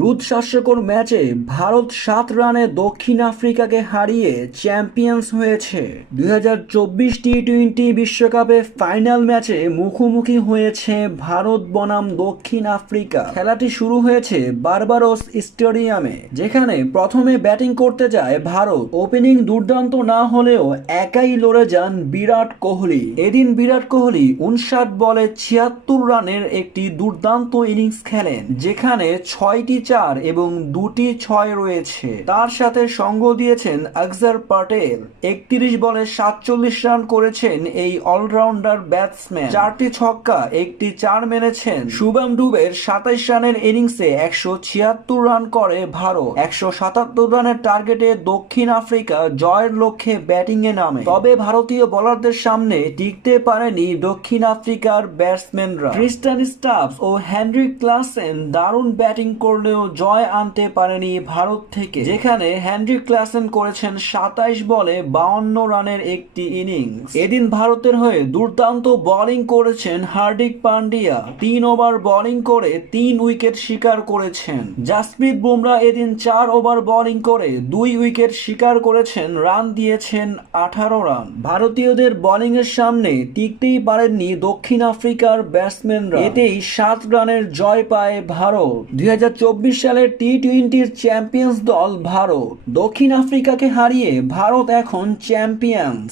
রুদ্ধশ্বাসকর ম্যাচে ভারত 7 রানে দক্ষিণ আফ্রিকাকে হারিয়ে চ্যাম্পিয়ন্স হয়েছে। 2024 টি-20 বিশ্বকাপে ফাইনাল ম্যাচে মুখোমুখি হয়েছে ভারত বনাম দক্ষিণ আফ্রিকা। খেলাটি শুরু হয়েছে বারবারোস স্টেডিয়ামে, যেখানে প্রথমে ব্যাটিং করতে যায় ভারত। ওপেনিং দুর্দান্ত না হলেও একাই লড়ে যান বিরাট কোহলি। এদিন বিরাট কোহলি 59 বলে 76 রানের একটি দুর্দান্ত ইনিংস খেলেন, যেখানে 6টি 4 এবং 2টি 6 রয়েছে। তার সাথে সঙ্গ দিয়েছেন আকসার প্যাটেল। 31 বলে 47 রান করেছেন এই অলরাউন্ডার ব্যাটসম্যান। 4টি ছক্কা, একটি 4 মেরেছেন। শুভম ডুবের 27 রানের ইনিংসে 176 রান করে ভারত। 177 রানের টার্গেটে দক্ষিণ আফ্রিকা জয়ের লক্ষ্যে ব্যাটিংয়ে নামে। তবে ভারতীয় বোলারদের সামনে টিকতে পারেনি দক্ষিণ আফ্রিকার ব্যাটসম্যানরা। ক্রিস্টান স্টাফস ও হেনরিক ক্লাসেন দারুণ ব্যাটিং করলেও জয় আনতে পারেনি ভারত থেকে, যেখানে হেনরিক ক্লাসেন করেছেন 27 বলে 52 রানের একটি ইনিংস। এদিন ভারতের হয়ে দুর্দান্ত বোলিং করেছেন হার্দিক পান্ডিয়া। 3 ওভার বোলিং করে 3 উইকেট শিকার করেছেন। জাসপ্রীত বুমরা এদিন 4 ওভার বোলিং করে 2 উইকেট শিকার করেছেন, রান দিয়েছেন 18 রান। ভারতীয়দের বোলিং এর সামনে টিকতেই পারেননি দক্ষিণ আফ্রিকার ব্যাটসম্যানরা। এতেই 7 রানের জয় পায় ভারত। 2024 সালের টি-20 চ্যাম্পিয়ন্স দল ভারত। দক্ষিণ আফ্রিকাকে হারিয়ে ভারত এখন চ্যাম্পিয়ন্স।